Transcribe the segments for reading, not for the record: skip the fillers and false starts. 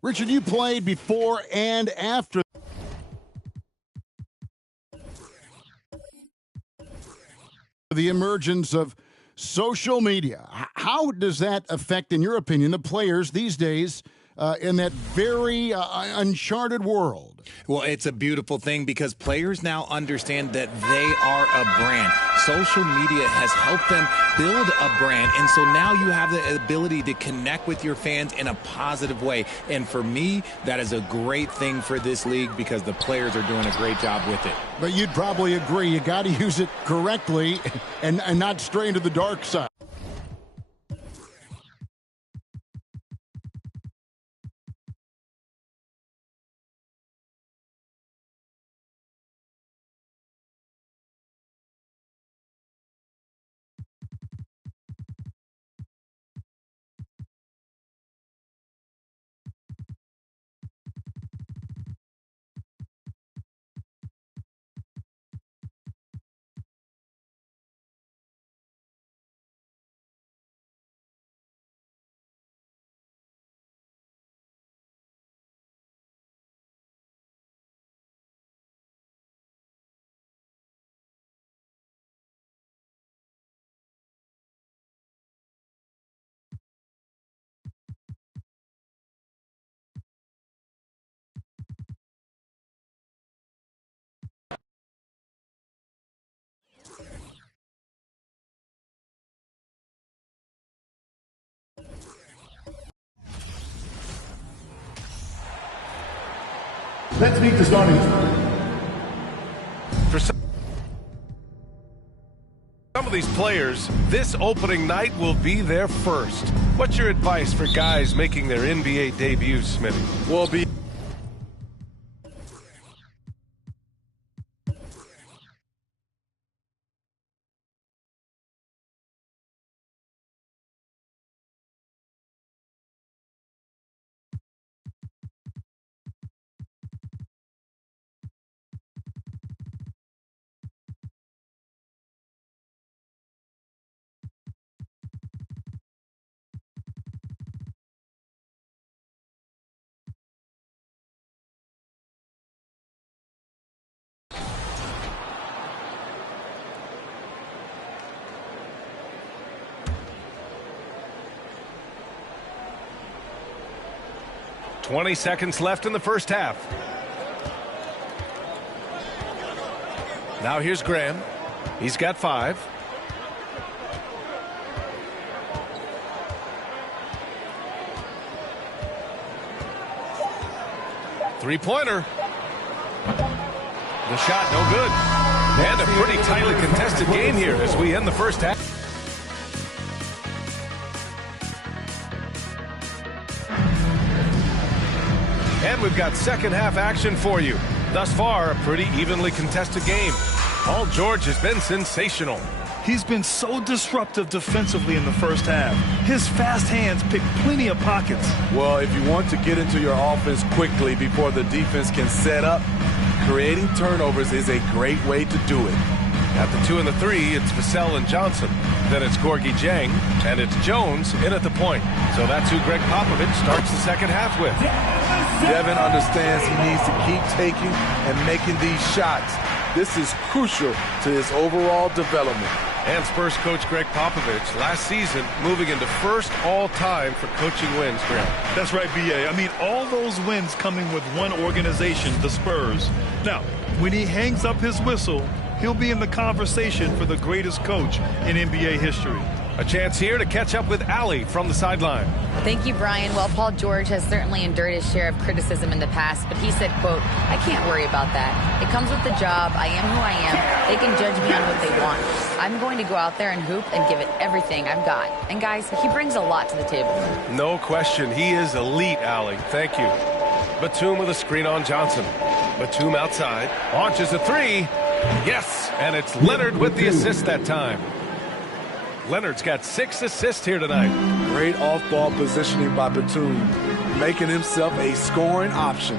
Richard, you played before and after the emergence of social media. How does that affect, in your opinion, the players these days in that very uncharted world? Well, it's a beautiful thing because players now understand that they are a brand. Social media has helped them build a brand, and so now you have the ability to connect with your fans in a positive way. And for me, that is a great thing for this league because the players are doing a great job with it. But you'd probably agree you got to use it correctly and not stray into the dark side. Let's meet the starting. For some of these players, this opening night will be their first. What's your advice for guys making their NBA debuts, Smitty? Well, be "20 seconds left in the first half. Now here's Graham. He's got 5. Three-pointer. The shot no good. And a pretty tightly contested game here as we end the first half. And we've got second half action for you. Thus far, a pretty evenly contested game. Paul George has been sensational. He's been so disruptive defensively in the first half. His fast hands pick plenty of pockets. well, if you want to get into your offense quickly before the defense can set up, creating turnovers is a great way to do it. At the 2 and the 3, it's Vassell and Johnson. Then it's Gorgui Dieng, and it's Jones in at the point. So that's who Greg Popovich starts the second half with. Devin understands he needs to keep taking and making these shots. This is crucial to his overall development. And Spurs coach Greg Popovich last season moving into first all-time for coaching wins, Graham. That's right, B.A. I mean, all those wins coming with one organization, the Spurs. Now, when he hangs up his whistle, he'll be in the conversation for the greatest coach in NBA history. A chance here to catch up with Allie from the sideline. Thank you, Brian. Well, Paul George has certainly endured his share of criticism in the past, but he said, quote, "I can't worry about that. It comes with the job. I am who I am. They can judge me on what they want. I'm going to go out there and hoop and give it everything I've got." And guys, he brings a lot to the table. No question. He is elite, Allie. Thank you. Batum with a screen on Johnson. Batum outside. Launches a 3. Yes, and it's Leonard with the assist that time. Leonard's got 6 assists here tonight. Great off-ball positioning by Batum, making himself a scoring option.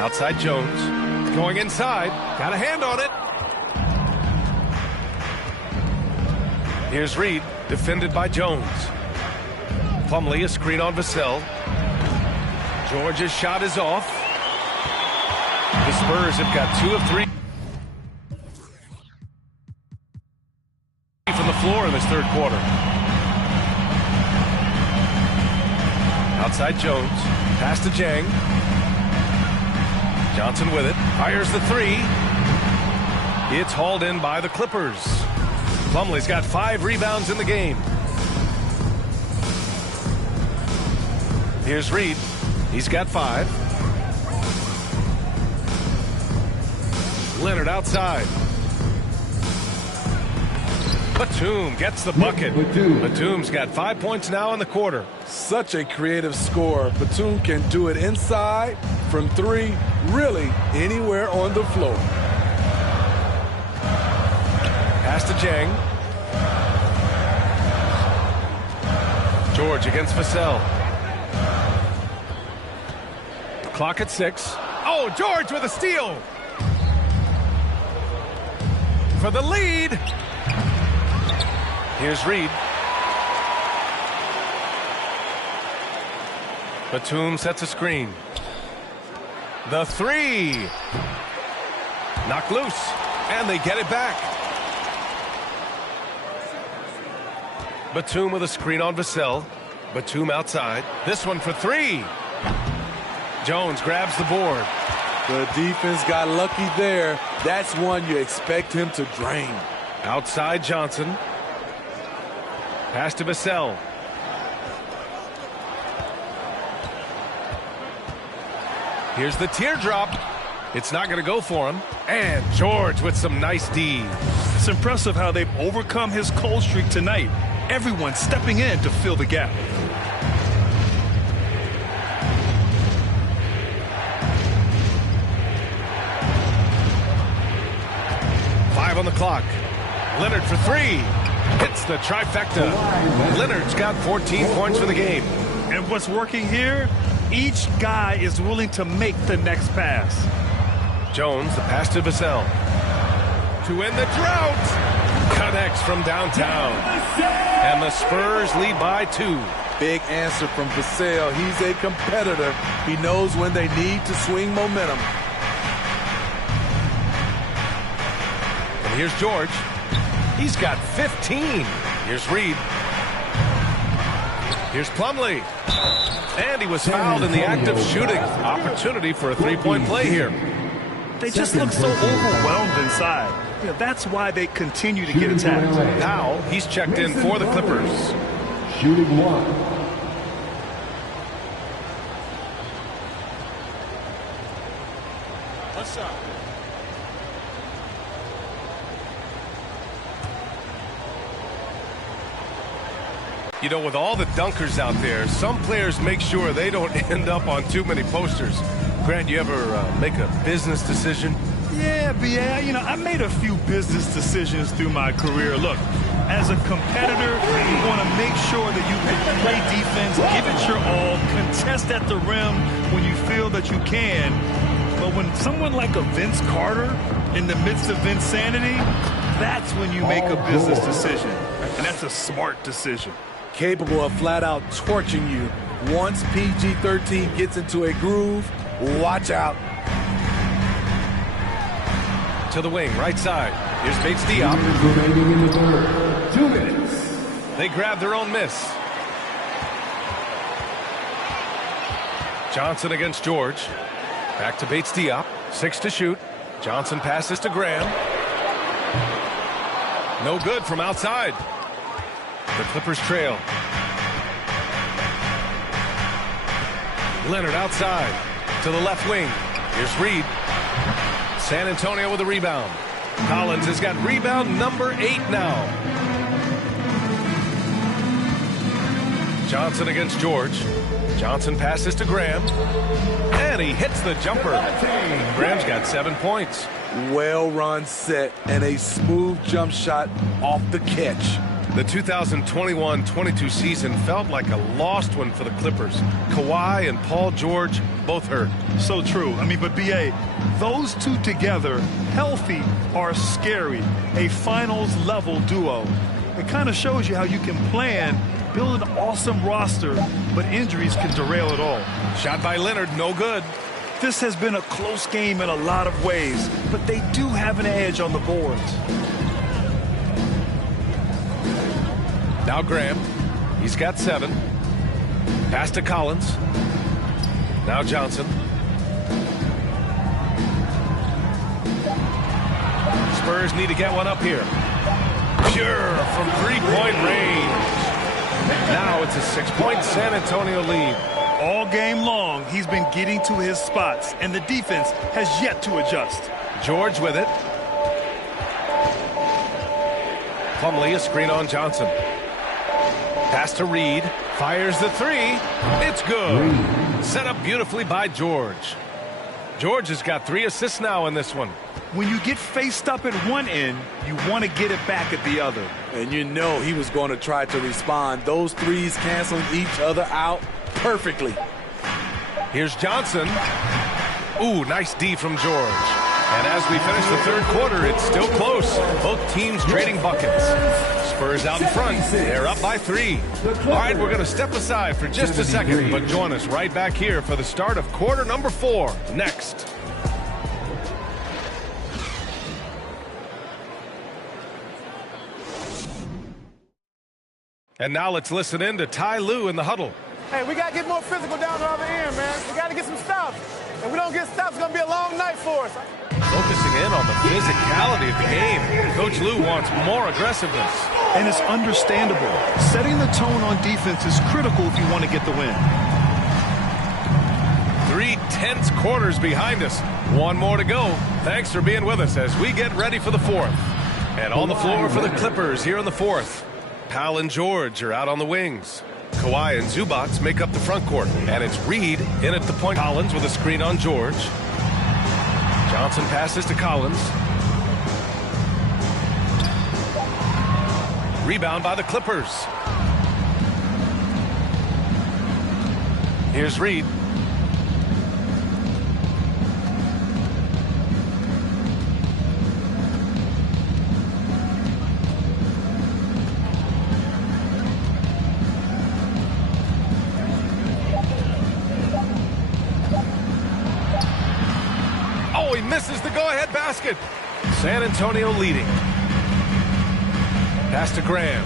Outside Jones. Going inside. Got a hand on it. Here's Reed, defended by Jones. Plumlee, a screen on Vassell. George's shot is off. The Spurs have got 2 of 3 from the floor in this third quarter. Outside Jones. Pass to Jang. Johnson with it. Fires the 3. It's hauled in by the Clippers. Plumlee's got 5 rebounds in the game. Here's Reed. He's got 5. Leonard outside. Batum gets the bucket. Batum's got 5 points now in the quarter. Such a creative scorer. Batum can do it inside, from 3, really anywhere on the floor. Pass to Jang. George against Vassell. Clock at 6. Oh, George with a steal. For the lead. Here's Reed. Batum sets a screen. The 3. Knocked loose. And they get it back. Batum with a screen on Vassell. Batum outside. This one for 3. Jones grabs the board. The defense got lucky there. That's one you expect him to drain. Outside Johnson. Pass to Vassell. Here's the teardrop. It's not going to go for him. And George with some nice D. It's impressive how they've overcome his cold streak tonight. Everyone stepping in to fill the gap. On the clock. Leonard for 3. Hits the trifecta. Leonard's got 14 points for the game. And what's working here? Each guy is willing to make the next pass. Jones, the pass to Vassell. To end the drought. Connects from downtown. And the Spurs lead by 2. Big answer from Vassell. He's a competitor. He knows when they need to swing momentum. Here's George. He's got 15. Here's Reed. Here's Plumlee. And he was fouled in the act of shooting. Opportunity for a 3-point play here. They just look so overwhelmed inside. That's why they continue to get attacked. Now he's checked in for the Clippers. Shooting 1. What's up? You know, with all the dunkers out there, some players make sure they don't end up on too many posters. Grant, you ever make a business decision? Yeah, B.A., I made a few business decisions through my career. Look, as a competitor, you want to make sure that you can play defense, give it your all, contest at the rim when you feel that you can. But when someone like a Vince Carter in the midst of Vinsanity, that's when you make a business decision. And that's a smart decision. Capable of flat-out torching you. Once PG-13 gets into a groove, watch out. To the wing, right side. Here's Bates Diop. Remaining in the third. 2 minutes. They grab their own miss. Johnson against George. Back to Bates Diop. 6 to shoot. Johnson passes to Graham. No good from outside. The Clippers trail. Leonard outside to the left wing. Here's Reed. San Antonio with a rebound. Collins has got rebound number 8 now. Johnson against George. Johnson passes to Graham. And he hits the jumper. Graham's got 7 points. Well-run set and a smooth jump shot off the catch. The 2021-22 season felt like a lost one for the Clippers. Kawhi and Paul George both hurt. So true. But B.A., those two together, healthy, are scary. A finals-level duo. It kind of shows you how you can plan build an awesome roster, but injuries can derail it all. Shot by Leonard, no good. This has been a close game in a lot of ways, but they do have an edge on the boards. Now Graham. He's got 7. Pass to Collins. Now Johnson. Spurs need to get one up here. Pure from three-point range. Now it's a 6-point San Antonio lead. All game long, he's been getting to his spots, and the defense has yet to adjust. George with it. Plumlee, a screen on Johnson. Pass to Reed. Fires the 3. It's good. Set up beautifully by George. George has got 3 assists now in this one. When you get faced up at one end, you want to get it back at the other. And you know he was going to try to respond. Those threes canceling each other out perfectly. Here's Johnson. Ooh, nice D from George. And as we finish the third quarter, it's still close. Both teams trading buckets. Spurs out in front. They're up by 3. All right, we're going to step aside for just a second, but join us right back here for the start of quarter number 4 next. And now let's listen in to Ty Lue in the huddle. Hey, we got to get more physical down the other end, man. We got to get some stops. If we don't get stops, it's going to be a long night for us. Focusing in on the physicality of the game. Coach Lue wants more aggressiveness. And it's understandable. Setting the tone on defense is critical if you want to get the win. 3 tense quarters behind us. 1 more to go. Thanks for being with us as we get ready for the 4th. And on the floor for the Clippers here in the 4th. Powell and George are out on the wings. Kawhi and Zubac make up the front court. And it's Reed in at the point. Collins with a screen on George. Johnson passes to Collins. Rebound by the Clippers. Here's Reed. Oh, he misses the go-ahead basket. San Antonio leading. Pass to Graham.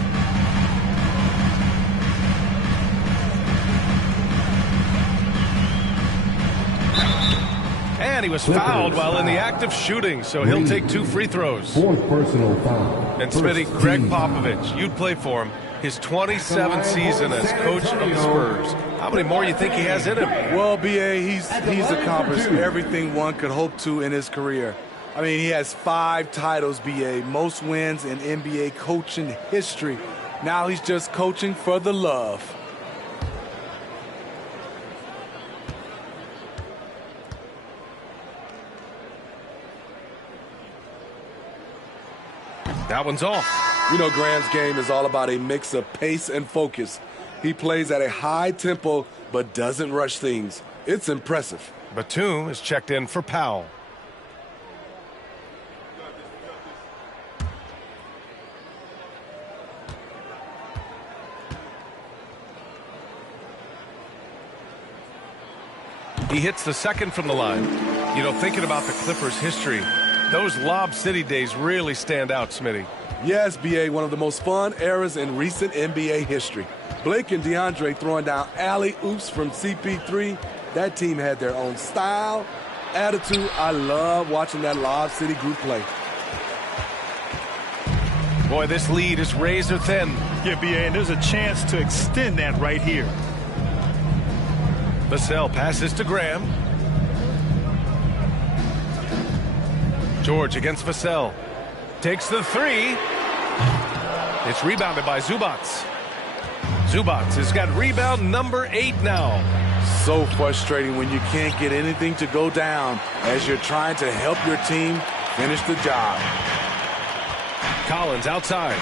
And he was fouled while in the act of shooting, so he'll take 2 free throws. 4th personal foul. And Smitty, Greg Popovich, you'd play for him. His 27th season as coach of the Spurs. How many more you think he has in him? Well, B.A., he's accomplished everything one could hope to in his career. I mean, he has 5 titles, B.A., most wins in NBA coaching history. Now he's just coaching for the love. That one's off. You know, Graham's game is all about a mix of pace and focus. He plays at a high tempo, but doesn't rush things. It's impressive. Batum is checked in for Powell. He hits the second from the line. You know, thinking about the Clippers' history, those Lob City days really stand out, Smitty. Yes, B.A., one of the most fun eras in recent NBA history. Blake and DeAndre throwing down alley-oops from CP3. That team had their own style, attitude. I love watching that Lob City group play. Boy, this lead is razor thin. Yeah, B.A., and there's a chance to extend that right here. Vassell passes to Graham. George against Vassell. Takes the 3. It's rebounded by Zubac. Zubac has got rebound number 8 now. So frustrating when you can't get anything to go down as you're trying to help your team finish the job. Collins outside.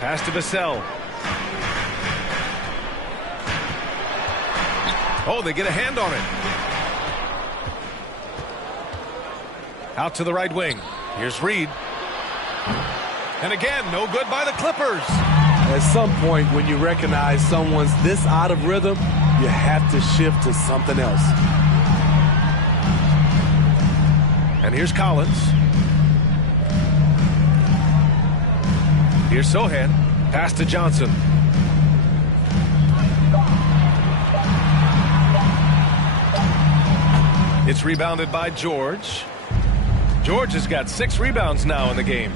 Pass to Vassell. Oh, they get a hand on it. Out to the right wing. Here's Reed. And again, no good by the Clippers. At some point, when you recognize someone's this out of rhythm, you have to shift to something else. And here's Collins. Here's Sohan. Pass to Johnson. It's rebounded by George. George has got 6 rebounds now in the game.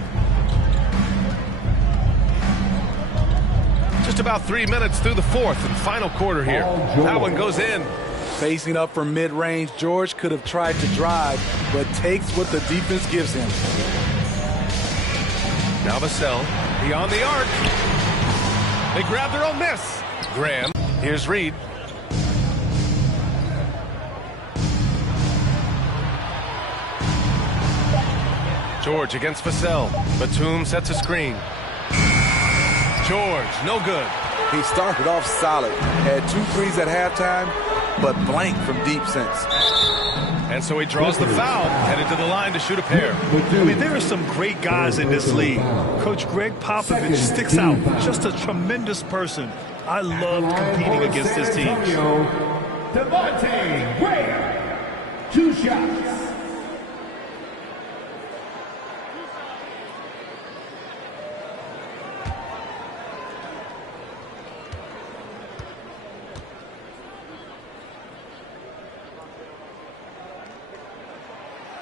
Just about 3 minutes through the fourth and final quarter here. That one goes in. Facing up from mid-range, George could have tried to drive, but takes what the defense gives him. Now Vassell, beyond the arc. They grab their own miss. Graham, here's Reed. George against Vassell. Batum sets a screen. George, no good. He started off solid, had 2 threes at halftime, but blank from deep since. And so he draws the foul, headed to the line to shoot a pair. I mean, there are some great guys in this league. Coach Greg Popovich sticks out. Just a tremendous person. I love competing against his team. Devontae Graham, 2 shots.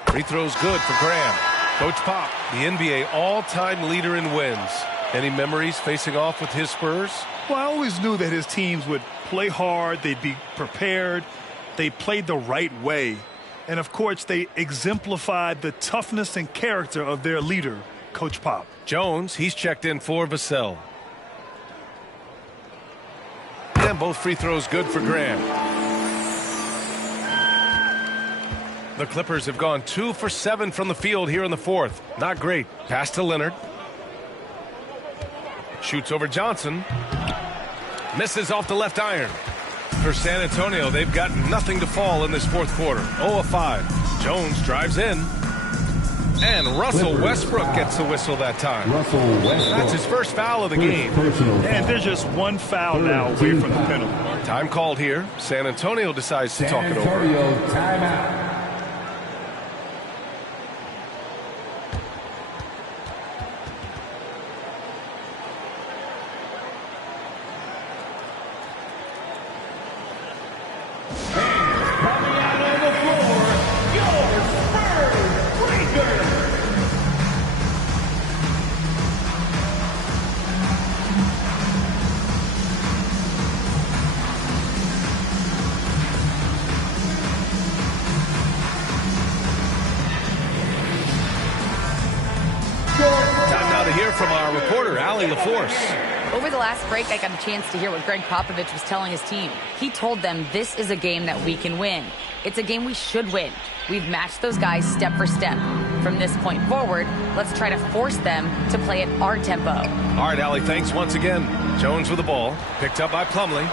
Free throw's good for Graham. Coach Pop, the NBA all-time leader in wins. Any memories facing off with his Spurs? Well, I always knew that his teams would play hard, they'd be prepared, they played the right way. And, of course, they exemplified the toughness and character of their leader, Coach Pop. Jones, he's checked in for Vassell. And both free throws good for Graham. The Clippers have gone 2 for 7 from the field here in the fourth. Not great. Pass to Leonard. Shoots over Johnson. Misses off the left iron. For San Antonio, they've got nothing to fall in this fourth quarter. 0 of 5. Jones drives in. And Russell Westbrook gets the whistle that time. That's his first foul of the game. And there's just one foul now away from the penalty. Time called here. San Antonio decides to talk it over. Timeout. From our reporter, Allie LaForce. Over the last break, I got a chance to hear what Greg Popovich was telling his team. He told them this is a game that we can win. It's a game we should win. We've matched those guys step for step. From this point forward, let's try to force them to play at our tempo. All right, Allie, thanks once again. Jones with the ball, picked up by Plumlee.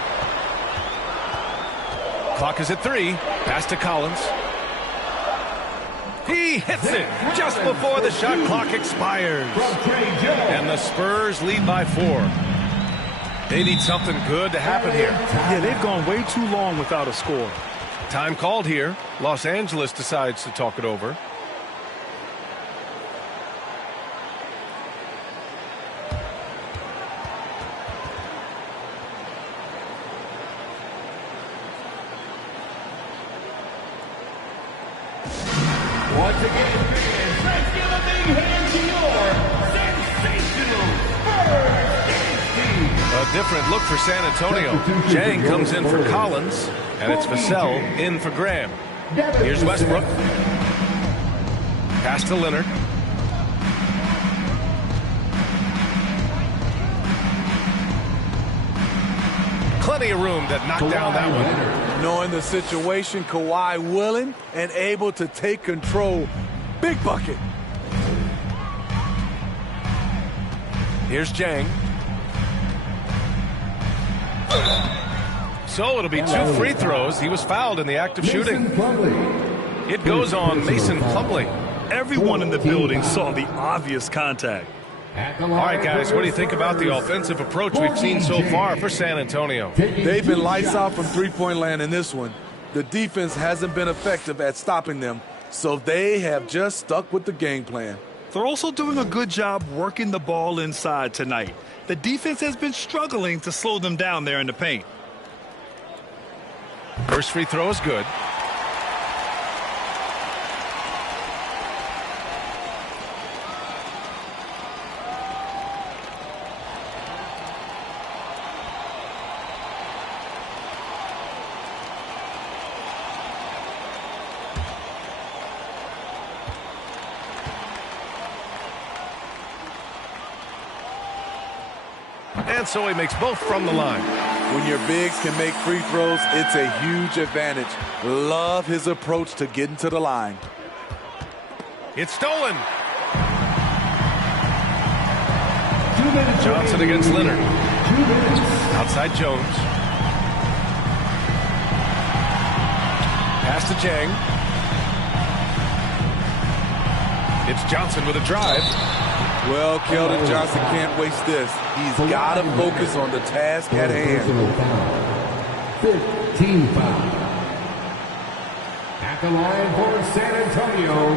Clock is at 3. Pass to Collins. He hits it just before the shot clock expires. And the Spurs lead by 4. They need something good to happen here. Yeah, they've gone way too long without a score. Time called here. Los Angeles decides to talk it over. Once again, fans, let's give a big hand to your sensational Spurs team. A different look for San Antonio. Jang comes in for Collins, and it's Vassell in for Graham. Here's Westbrook. Pass to Leonard. Plenty of room that knocked down that one. Knowing the situation, Kawhi willing and able to take control. Big bucket. Here's Jang. So it'll be 2 free throws. He was fouled in the act of shooting. It goes on Mason Plumlee. Everyone in the building saw the obvious contact. All right, guys, what do you think about the offensive approach we've seen so far for San Antonio? They've been lights out from three-point land in this one. The defense hasn't been effective at stopping them, so they have just stuck with the game plan. They're also doing a good job working the ball inside tonight. The defense has been struggling to slow them down there in the paint. First free throw is good. And so he makes both from the line. When your bigs can make free throws, it's a huge advantage. Love his approach to getting to the line. It's stolen. Johnson against Leonard. Outside Jones. Pass to Jang. It's Johnson with a drive. Well, Keldon Johnson can't waste this. He's got to focus on the task at hand. 15 foul. At the line for San Antonio,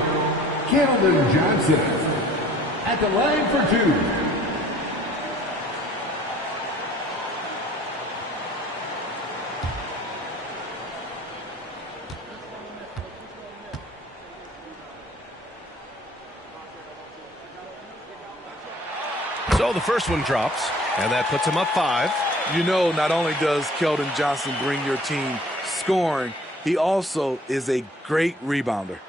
Keldon Johnson. At the line for two. So the first one drops, and that puts him up 5. You know, not only does Keldon Johnson bring your team scoring, he also is a great rebounder.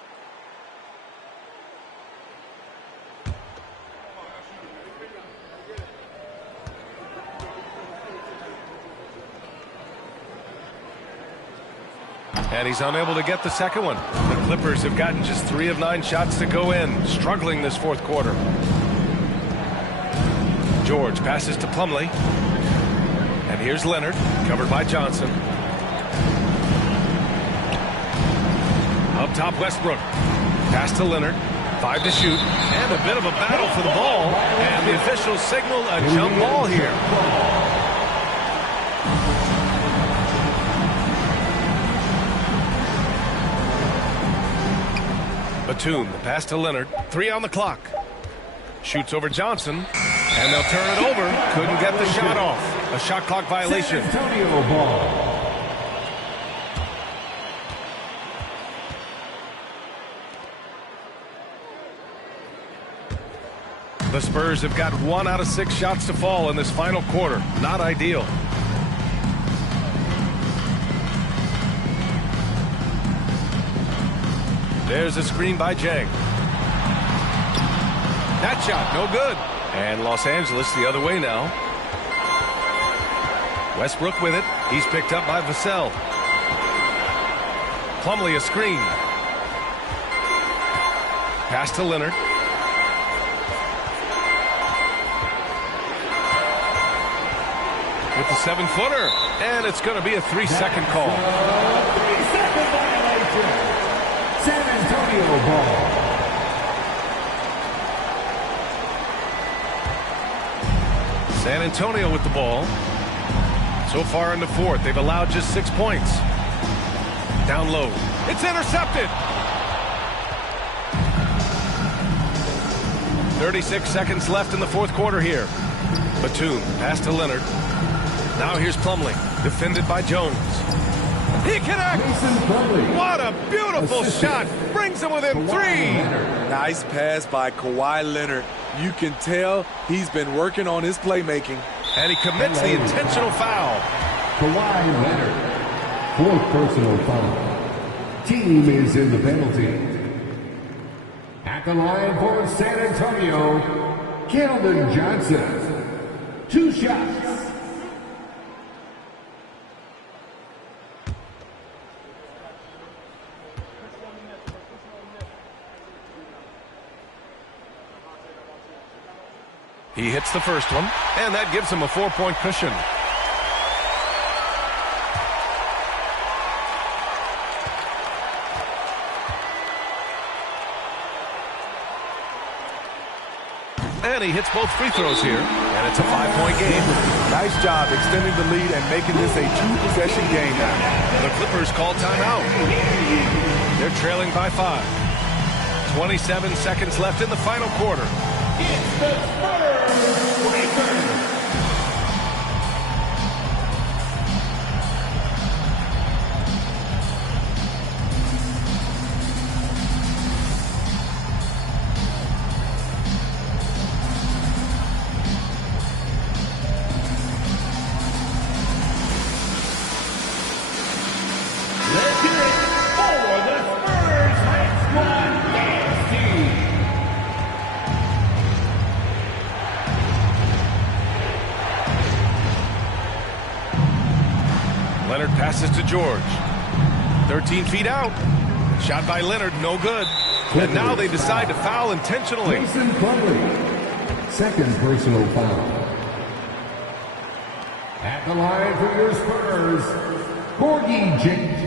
And he's unable to get the second one. The Clippers have gotten just 3 of 9 shots to go in, struggling this fourth quarter. George passes to Plumlee. And here's Leonard, covered by Johnson. Up top, Westbrook. Pass to Leonard. 5 to shoot. And a bit of a battle for the ball. And the officials signal a jump ball here. Batum, the pass to Leonard. 3 on the clock. Shoots over Johnson. And they'll turn it over. Couldn't get the shot off. A shot clock violation. San Antonio ball. The Spurs have got 1 out of 6 shots to fall in this final quarter. Not ideal. There's a screen by Jang. That shot, no good. And Los Angeles the other way now. Westbrook with it. He's picked up by Vassell. Plumlee a screen. Pass to Leonard. With the 7-footer. And it's going to be a 3-second call. 3-second violation. San Antonio ball. San Antonio with the ball. So far in the fourth, they've allowed just 6 points. Down low. It's intercepted. 36 seconds left in the fourth quarter here. Batum, pass to Leonard. Now here's Plumlee, defended by Jones. He connects! What a beautiful shot! Brings him within 3! Nice pass by Kawhi Leonard. You can tell he's been working on his playmaking. And he commits the intentional foul. Kawhi Leonard, 4th personal foul. Team is in the penalty. At the line for San Antonio, Keldon Johnson. 2 shots. He hits the first one, and that gives him a 4-point cushion. and he hits both free throws here, and it's a 5-point game. Nice job extending the lead and making this a two-possession game now. The Clippers call timeout. They're trailing by 5. 27 seconds left in the final quarter. It's the Spurs Breakers. Let's hear it for the Spurs Next One Dance Team. Leonard passes to George. 13 feet out. Shot by Leonard, no good. And now they decide to foul intentionally. Mason Plumlee, second personal foul. At the line for your Spurs, Gorgie James.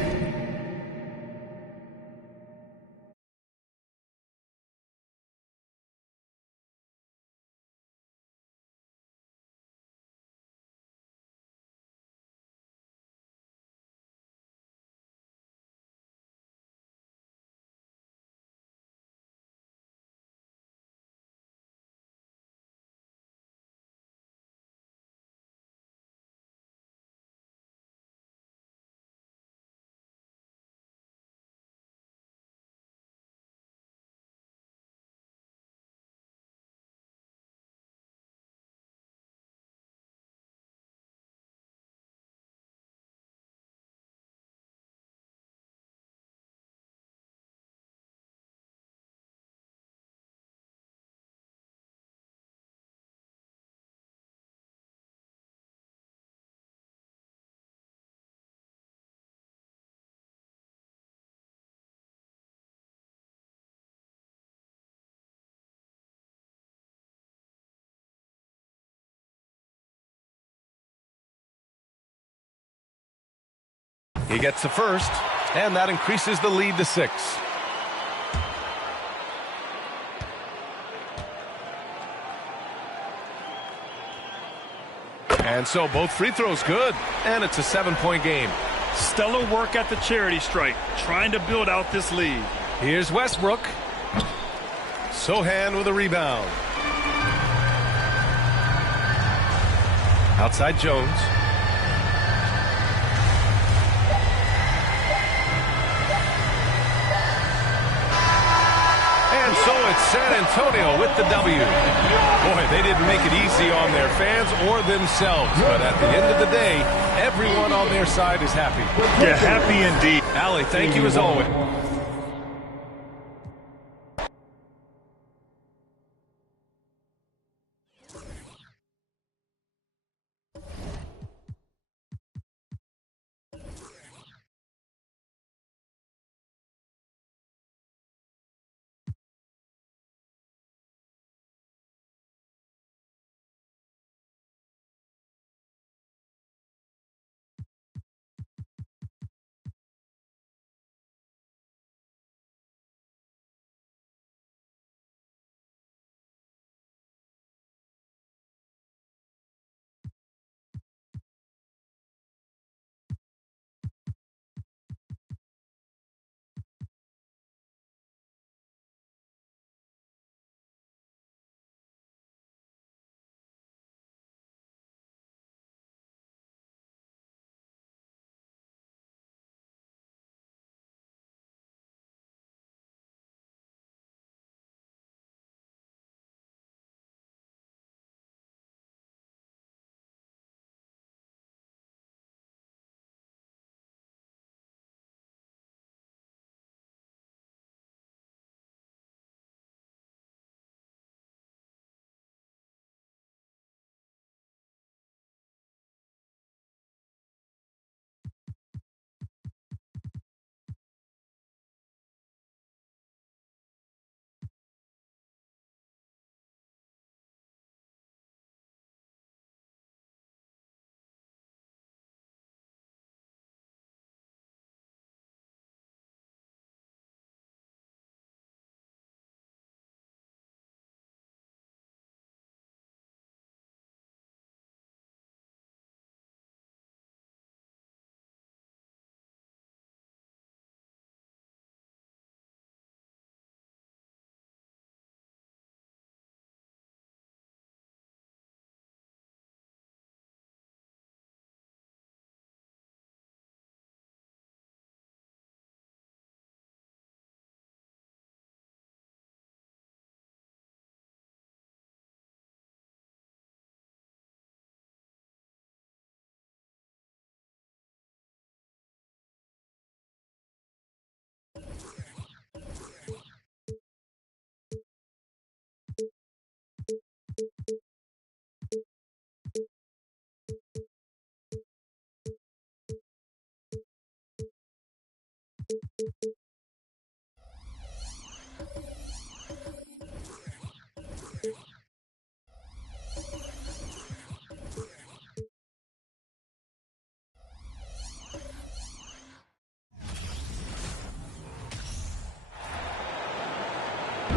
He gets the first, and that increases the lead to 6. And so both free throws good, and it's a 7-point game. Stellar work at the charity stripe, trying to build out this lead. Here's Westbrook. Sohan with a rebound. Outside Jones. And so it's San Antonio with the W. Boy, they didn't make it easy on their fans or themselves. But at the end of the day, everyone on their side is happy. Yeah, happy indeed. Allie, thank you as always.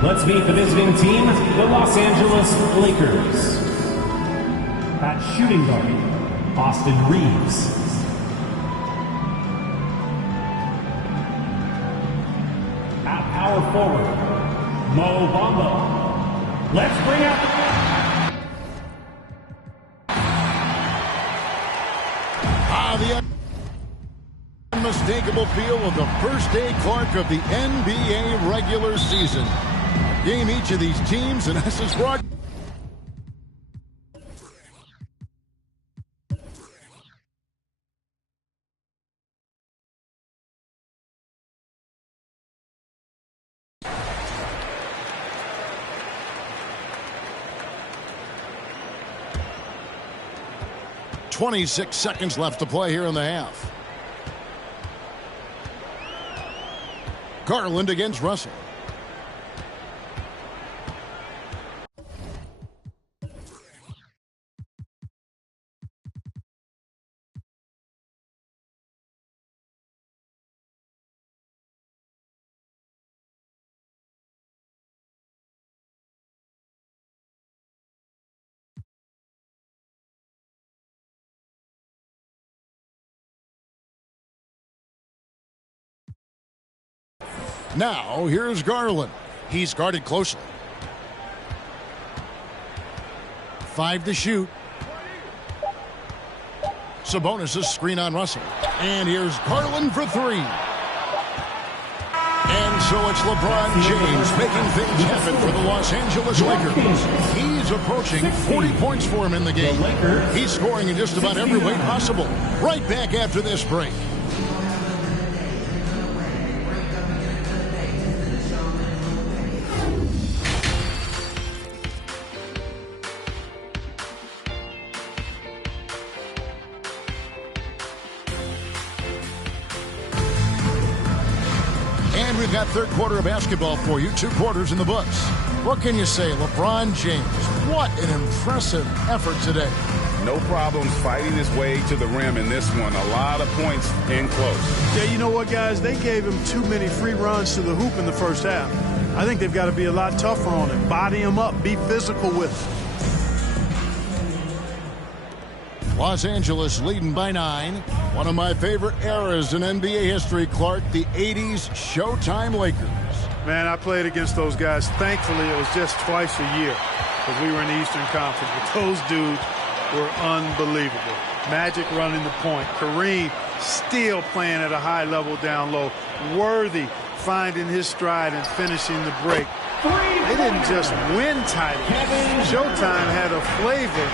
Let's meet the visiting team, the Los Angeles Lakers. At shooting guard, Austin Reeves. At power forward, Mo Bamba. Let's bring out the unmistakable feel of the first day, Clark, of the NBA regular season. A game each of these teams, and this is brought. .26 seconds left to play here in the half. Garland against Russell. Now, here's Garland. He's guarded closely. 5 to shoot. Sabonis' screen on Russell. And here's Garland for 3. And so it's LeBron James making things happen for the Los Angeles Lakers. He's approaching 40 points for him in the game. He's scoring in just about every way possible. Right back after this break. And we've got third quarter of basketball for you. 2 quarters in the books. What can you say? LeBron James, what an impressive effort today. No problems fighting his way to the rim in this one. A lot of points in close. Yeah, you know what, guys? They gave him too many free runs to the hoop in the first half. I think they've got to be a lot tougher on him. Body him up. Be physical with him. Los Angeles leading by 9. One of my favorite eras in NBA history, Clark, the 80s Showtime Lakers. Man, I played against those guys. Thankfully, it was just twice a year because we were in the Eastern Conference. But those dudes were unbelievable. Magic running the point. Kareem still playing at a high level down low. Worthy finding his stride and finishing the break. They didn't just win titles. Showtime had a flavor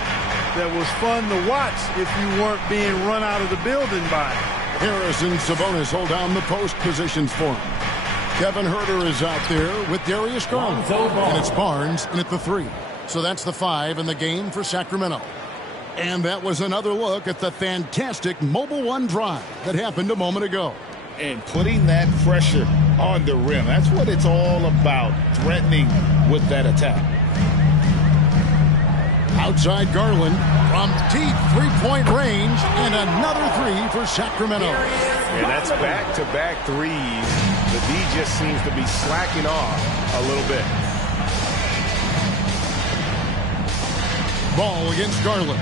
that was fun to watch if you weren't being run out of the building by it. Harris and Sabonis hold down the post positions for him. Kevin Huerter is out there with Darius Garland. And it's Barnes in at the 3. So that's the 5 in the game for Sacramento. And that was another look at the fantastic Mobile One drive that happened a moment ago. And putting that pressure on the rim. That's what it's all about, threatening with that attack. Outside Garland from deep three-point range, and another 3 for Sacramento. And that's back-to-back threes. The D just seems to be slacking off a little bit. Ball against Garland.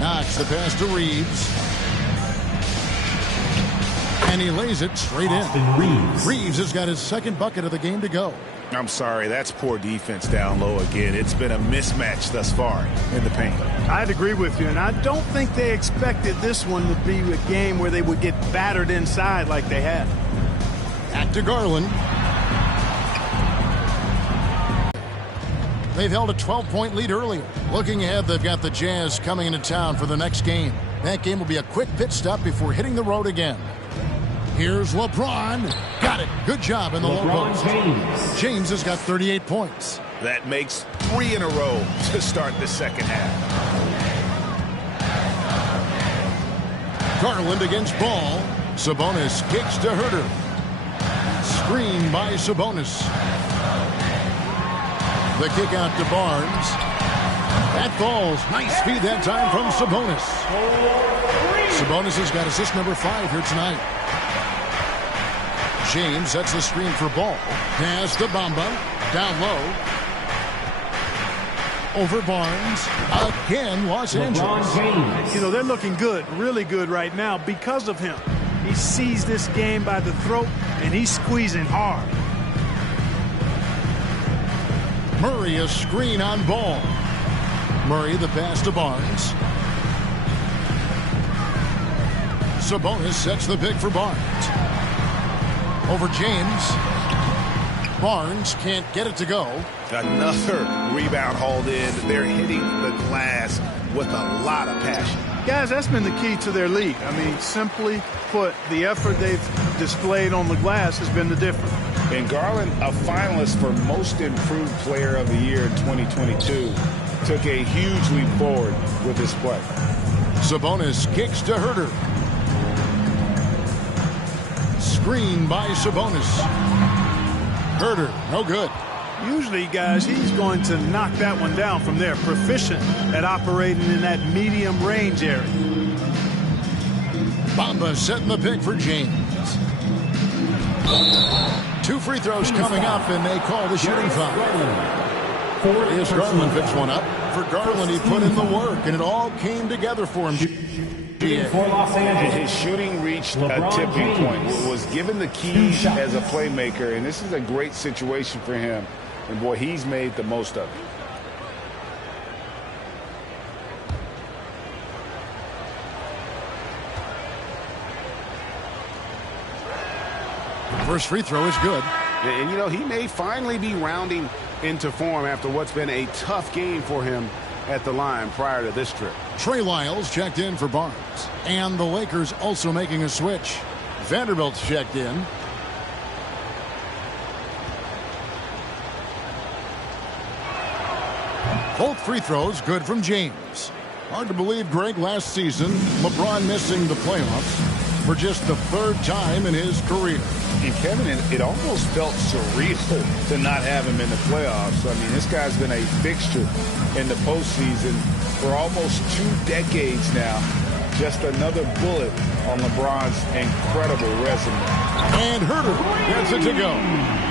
Knocks the pass to Reeves. And he lays it straight in. Reeves has got his second bucket of the game to go. I'm sorry, that's poor defense down low again. It's been a mismatch thus far in the paint. I'd agree with you, and I don't think they expected this one to be a game where they would get battered inside like they had. Back to Garland. They've held a 12-point lead earlier. Looking ahead, they've got the Jazz coming into town for the next game. That game will be a quick pit stop before hitting the road again. Here's LeBron. Got it. Good job in the low post. James has got 38 points. That makes 3 in a row to start the second half. Garland against Ball. Sabonis kicks to Huerter. Screen by Sabonis. The kick out to Barnes. That falls. Nice feed that time from Sabonis. Sabonis has got assist number 5 here tonight. James sets the screen for Ball. Pass to Bamba. Down low. Over Barnes. Again, Los Angeles. You know, they're looking good, really good right now because of him. He sees this game by the throat, and he's squeezing hard. Murray a screen on Ball. Murray the pass to Barnes. Sabonis sets the pick for Barnes. Over James. Barnes can't get it to go. Another rebound hauled in. They're hitting the glass with a lot of passion. Guys, that's been the key to their league. I mean, simply put, the effort they've displayed on the glass has been the difference. And Garland, a finalist for Most Improved Player of the Year in 2022, took a huge leap forward with his play. Sabonis kicks to Herter. Screen by Sabonis. Herter, no good. Usually, guys, he's going to knock that one down from there. Proficient at operating in that medium range area. Bamba setting the pick for James. 2 free throws coming up, and they call the shooting foul. Here's Garland picks one up. For Garland, he put in the work, and it all came together for him. For Los Angeles. His shooting reached a tipping point. Was given the keys as a playmaker, and this is a great situation for him. And, boy, he's made the most of it. First free throw is good. And, you know, he may finally be rounding into form after what's been a tough game for him at the line prior to this trip. Trey Lyles checked in for Barnes. And the Lakers also making a switch. Vanderbilt's checked in. Both free throws good from James. Hard to believe, Greg, last season, LeBron missing the playoffs for just the 3rd time in his career. And Kevin, it almost felt surreal to not have him in the playoffs. I mean, this guy's been a fixture in the postseason for almost 2 decades now. Just another bullet on LeBron's incredible resume. And Herter gets it to go.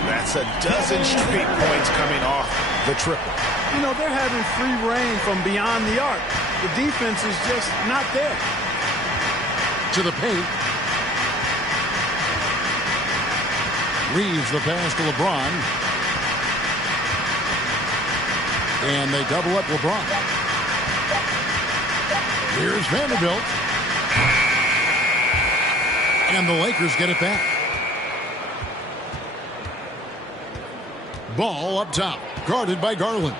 That's a dozen straight points coming off the triple. You know, they're having free reign from beyond the arc. The defense is just not there. To the paint. Reeves the pass to LeBron. And they double up LeBron. Here's Vanderbilt. And the Lakers get it back. Ball up top. Guarded by Garland.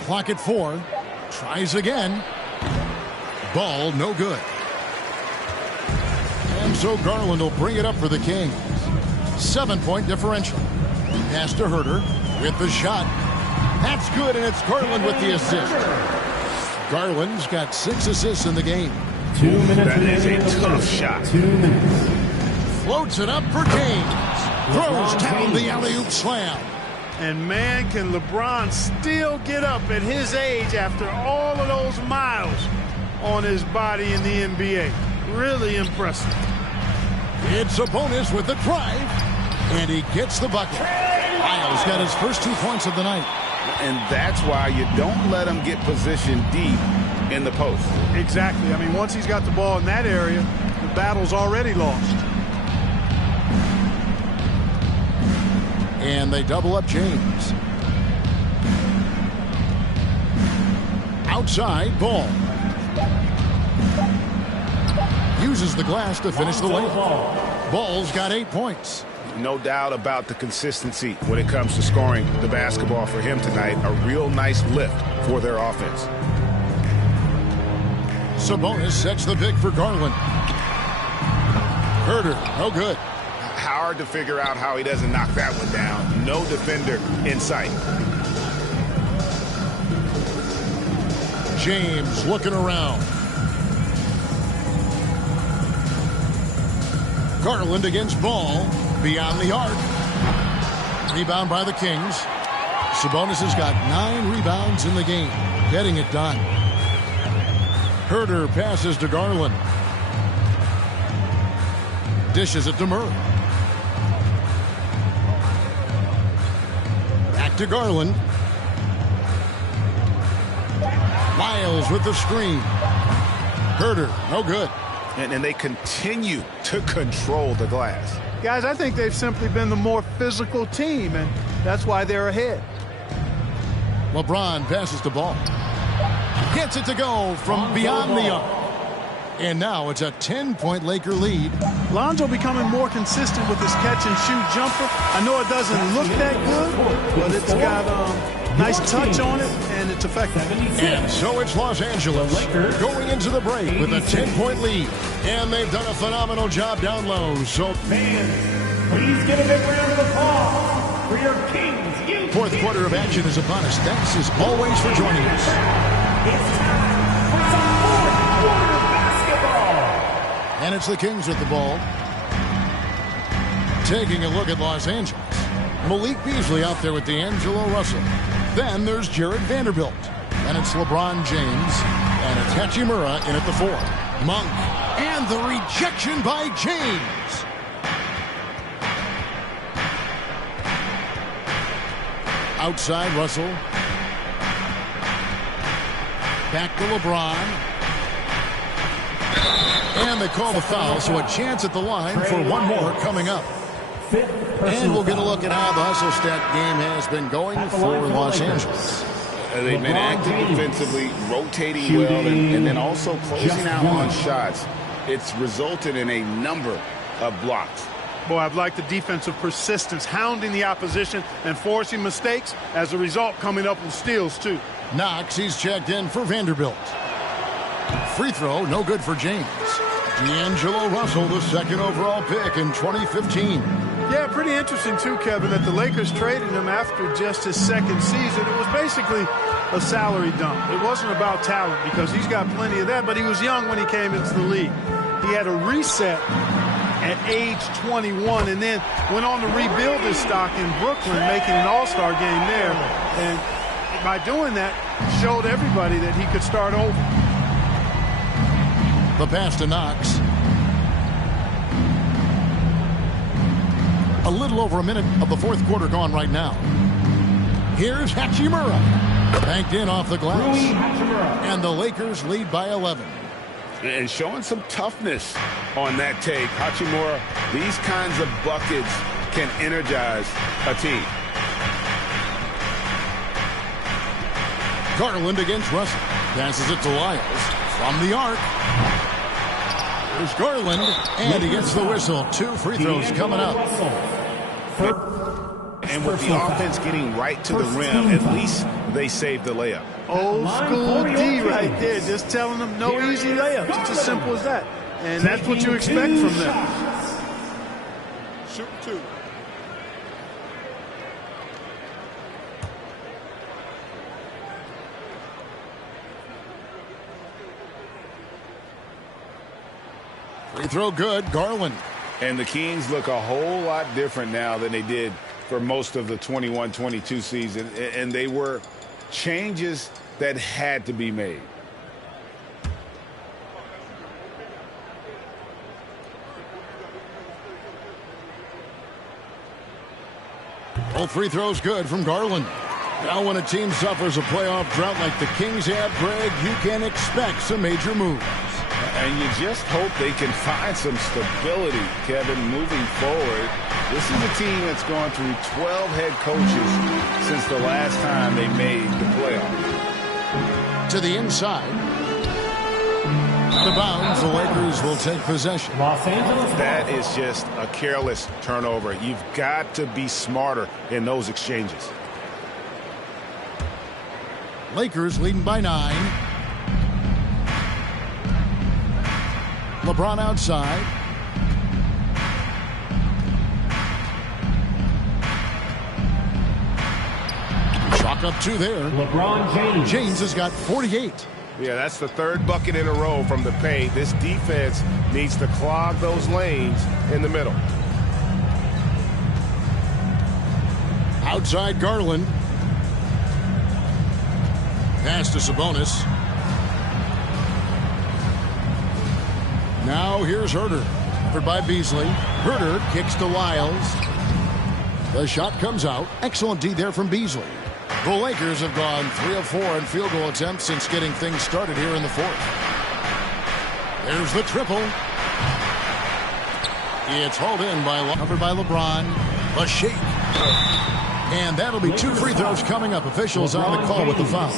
Clock at 4. Tries again. Ball no good. And so Garland will bring it up for the Kings. 7-point differential. Pass to Herter with the shot. That's good, and it's Garland with the assist. Garland's got 6 assists in the game. 2 minutes. That is a tough shot. 2 minutes. Floats it up for James. Throws down the alley-oop slam. And man, can LeBron still get up at his age after all of those miles on his body in the NBA. Really impressive. It's a bonus with the drive, and he gets the bucket. Lyles got his first 2 points of the night. And that's why you don't let him get positioned deep in the post. Exactly. I mean, once he's got the ball in that area, the battle's already lost. And they double up James. Outside, Ball. Uses the glass to finish the layup. Ball's got 8 points. No doubt about the consistency when it comes to scoring the basketball for him tonight. A real nice lift for their offense. Sabonis sets the pick for Garland. Herter, no good. Hard to figure out how he doesn't knock that one down. No defender in sight. James looking around. Garland against Ball. Beyond the arc. Rebound by the Kings. Sabonis has got 9 rebounds in the game. Getting it done. Herter passes to Garland. Dishes it to Murray. Back to Garland. Miles with the screen. Herder, no good. And they continue to control the glass. Guys, I think they've simply been the more physical team, and that's why they're ahead. LeBron passes the ball. Gets it to go from beyond the arc. And now it's a 10-point Laker lead. Lonzo becoming more consistent with his catch-and-shoot jumper. I know it doesn't look that good, but it's got nice touch on it, and it's effective. And so it's Los Angeles going into the break with a 10-point lead. And they've done a phenomenal job down low. So, fans, please give a big round of applause for your Kings. Fourth quarter of action is upon us. Thanks as always for joining us. It's time for some fourth quarter basketball. And it's the Kings with the ball. Taking a look at Los Angeles. Malik Beasley out there with D'Angelo Russell. Then there's Jared Vanderbilt. And it's LeBron James. And it's Hachimura in at the 4. Monk. And the rejection by James. Outside Russell. Back to LeBron. And they call the foul, so a chance at the line for one more coming up. And we'll get a look at how the hustle stat game has been going for Los Angeles. They've been active defensively, rotating well, and then also closing out on shots. It's resulted in a number of blocks. Boy, I've liked the defensive persistence, hounding the opposition and forcing mistakes. As a result, coming up with steals, too. Knox, he's checked in for Vanderbilt. Free throw, no good for James. D'Angelo Russell, the second overall pick in 2015. Yeah, pretty interesting, too, Kevin, that the Lakers traded him after just his second season. It was basically a salary dump. It wasn't about talent because he's got plenty of that, but he was young when he came into the league. He had a reset at age 21 and then went on to rebuild his stock in Brooklyn, making an all-star game there. And by doing that, showed everybody that he could start over. The pass to Knox. A little over a minute of the fourth quarter gone right now. Here's Hachimura. Banked in off the glass. And the Lakers lead by 11. And showing some toughness on that take. Hachimura, these kinds of buckets can energize a team. Garland against Russell. Passes it to Lyles. From the arc. There's Garland. And he gets the whistle. 2 free throws coming up. And with the offense getting right to the rim, at least they saved the layup. Old school D right there. Just telling them no easy layups. It's as simple as that. And that's what you expect from them. Shoot 2. Free throw good. Garland. And the Kings look a whole lot different now than they did for most of the 21-22 season. And they were changes that had to be made. Both free throws good from Garland. Now when a team suffers a playoff drought like the Kings have, Greg, you can expect some major moves. And you just hope they can find some stability, Kevin, moving forward. This is a team that's gone through 12 head coaches since the last time they made the playoffs. To the inside. The bounds, the Lakers will take possession. Los Angeles. That is just a careless turnover. You've got to be smarter in those exchanges. Lakers leading by 9. LeBron outside. Chalk up 2 there. LeBron James. James has got 48. Yeah, that's the third bucket in a row from the paint. This defense needs to clog those lanes in the middle. Outside Garland. Pass to Sabonis. Now here's Herder. Covered by Beasley. Herder kicks to Lyles. The shot comes out. Excellent D there from Beasley. The Lakers have gone 3 of 4 in field goal attempts since getting things started here in the fourth. There's the triple. It's hauled in by covered by LeBron. The shake. And that'll be 2 free throws coming up. Officials on the call with the foul.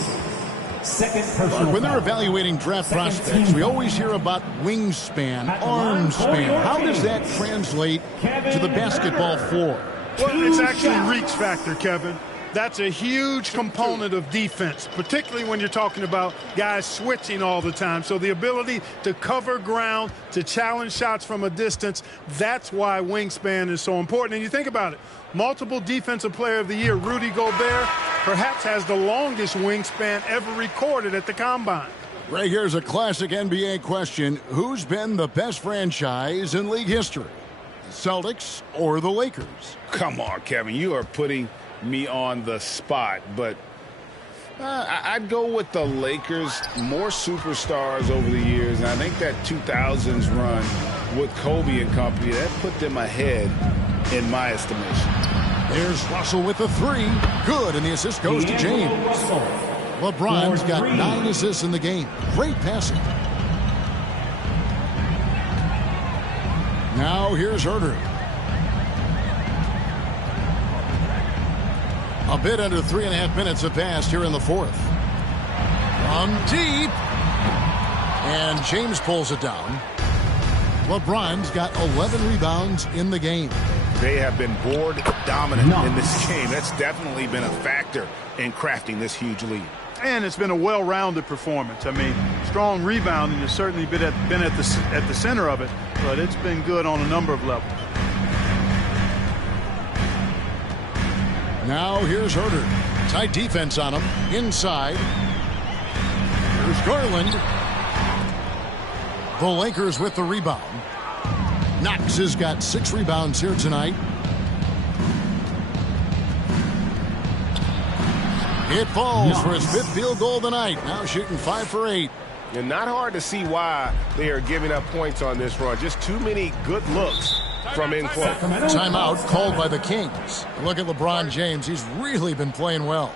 When they're evaluating draft prospects, we always hear about wingspan, arm span. How does that translate to the basketball floor? Well, it's actually reach factor, Kevin. That's a huge component of defense, particularly when you're talking about guys switching all the time. So the ability to cover ground, to challenge shots from a distance, that's why wingspan is so important. And you think about it, multiple Defensive Player of the Year, Rudy Gobert, perhaps has the longest wingspan ever recorded at the Combine. Right here's a classic NBA question. Who's been the best franchise in league history? The Celtics or the Lakers? Come on, Kevin. You are putting me on the spot, but I'd go with the Lakers. More superstars over the years, and I think that 2000s run with Kobe and company, that put them ahead in my estimation. There's Russell with the 3. Good, and the assist goes to James. LeBron's got 9 assists in the game. Great passing. Now here's Herder. A bit under 3.5 minutes have passed here in the fourth. From deep. And James pulls it down. LeBron's got 11 rebounds in the game. They have been board dominant in this game. That's definitely been a factor in crafting this huge lead. And it's been a well-rounded performance. I mean, strong rebounding has certainly been at the center of it, but it's been good on a number of levels. Now here's Herder. Tight defense on him. Inside. Here's Garland. The Lakers with the rebound. Knox has got 6 rebounds here tonight. It falls for his 5th field goal of the night. Now shooting 5 for 8. And not hard to see why they are giving up points on this run. Just too many good looks from in close. Timeout called by the Kings. Look at LeBron James. He's really been playing well.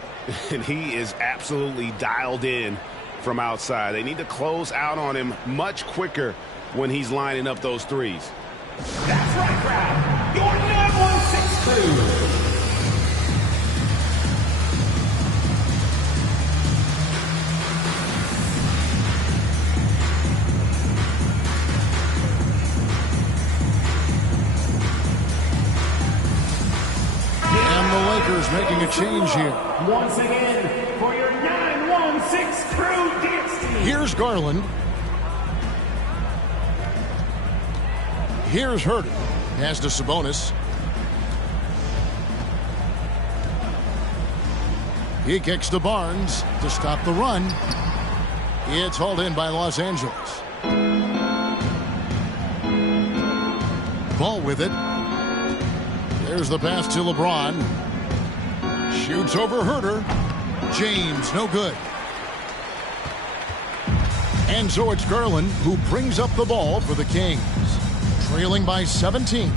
And he is absolutely dialed in from outside. They need to close out on him much quicker when he's lining up those threes. That's right, crowd. Your 916 crew. Making a change here. Once again, for your 916 crew dance team. Here's Garland. Here's Herder. Pass to Sabonis. He kicks to Barnes to stop the run. It's hauled in by Los Angeles. Ball with it. There's the pass to LeBron. Shoots over Herder. James, no good. And so it's Garland who brings up the ball for the Kings. Trailing by 17.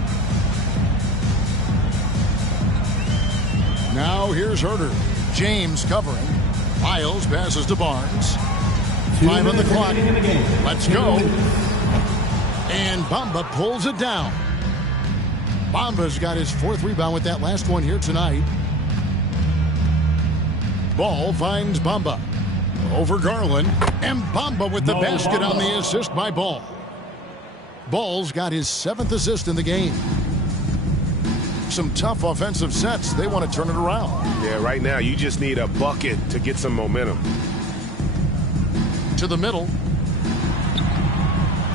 Now here's Herder. James covering. Lyles passes to Barnes. 5 on the clock. Let's go. And Bamba pulls it down. Bamba's got his 4th rebound with that last one here tonight. Ball finds Bamba. Over Garland. And Bamba with the basket on the assist by Ball. Ball's got his 7th assist in the game. Some tough offensive sets. They want to turn it around. Yeah, right now you just need a bucket to get some momentum. To the middle.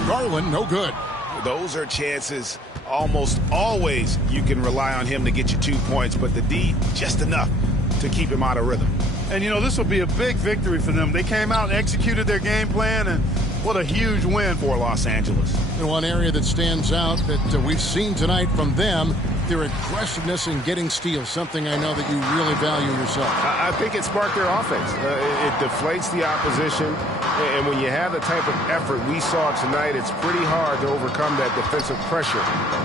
Garland, no good. Those are chances. Almost always you can rely on him to get you 2 points, but the D, just enough to keep him out of rhythm. And, you know, this will be a big victory for them. They came out and executed their game plan, and what a huge win for Los Angeles. And one area that stands out that we've seen tonight from them their aggressiveness in getting steals, something I know that you really value yourself? I think it sparked their offense. It deflates the opposition, and when you have the type of effort we saw tonight, it's pretty hard to overcome that defensive pressure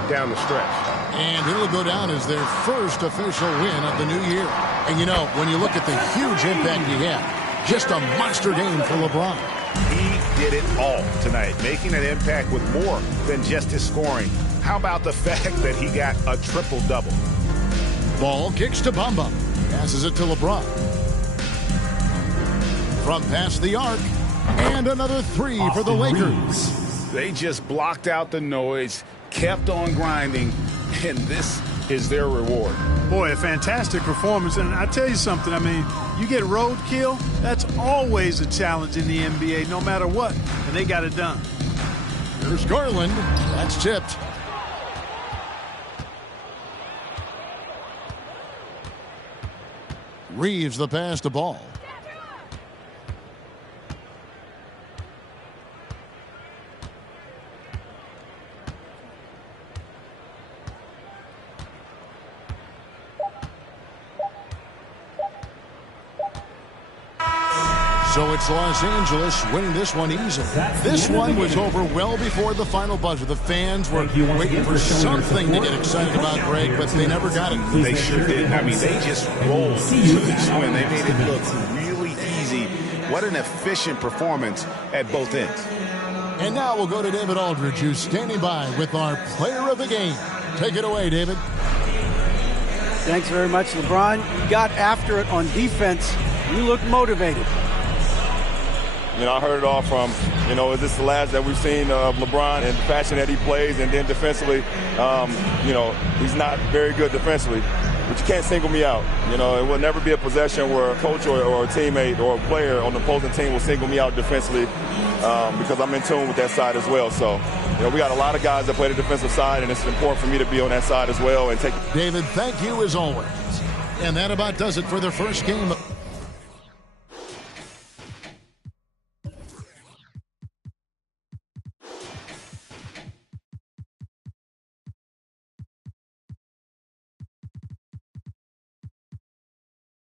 down the stretch. And it'll go down as their first official win of the new year. And you know, when you look at the huge impact he had, just a monster game for LeBron. He did it all tonight, making an impact with more than just his scoring. How about the fact that he got a triple-double? Ball kicks to Bamba. Passes it to LeBron. From past the arc. And another three for the Lakers. They just blocked out the noise, kept on grinding, and this is their reward. Boy, a fantastic performance. And I tell you something, I mean, you get roadkill, that's always a challenge in the NBA, no matter what. And they got it done. Here's Garland. That's tipped. Reeves the pass to Ball. So it's Los Angeles winning this one easily. This one was over well before the final buzzer. The fans were waiting for something to get excited about, Greg, but they never got it. They sure did. I mean, they just rolled to this win. They made it look really easy. What an efficient performance at both ends. And now we'll go to David Aldridge, who's standing by with our player of the game. Take it away, David. Thanks very much, LeBron. You got after it on defense. You look motivated. You know, I heard it all from, you know, is this the last that we've seen of LeBron and the fashion that he plays? And then defensively, you know, he's not very good defensively, but you can't single me out. You know, it will never be a possession where a coach or a teammate or a player on the opposing team will single me out defensively because I'm in tune with that side as well. So, you know, we got a lot of guys that play the defensive side, and it's important for me to be on that side as well. And take. David, thank you as always. And that about does it for the first game.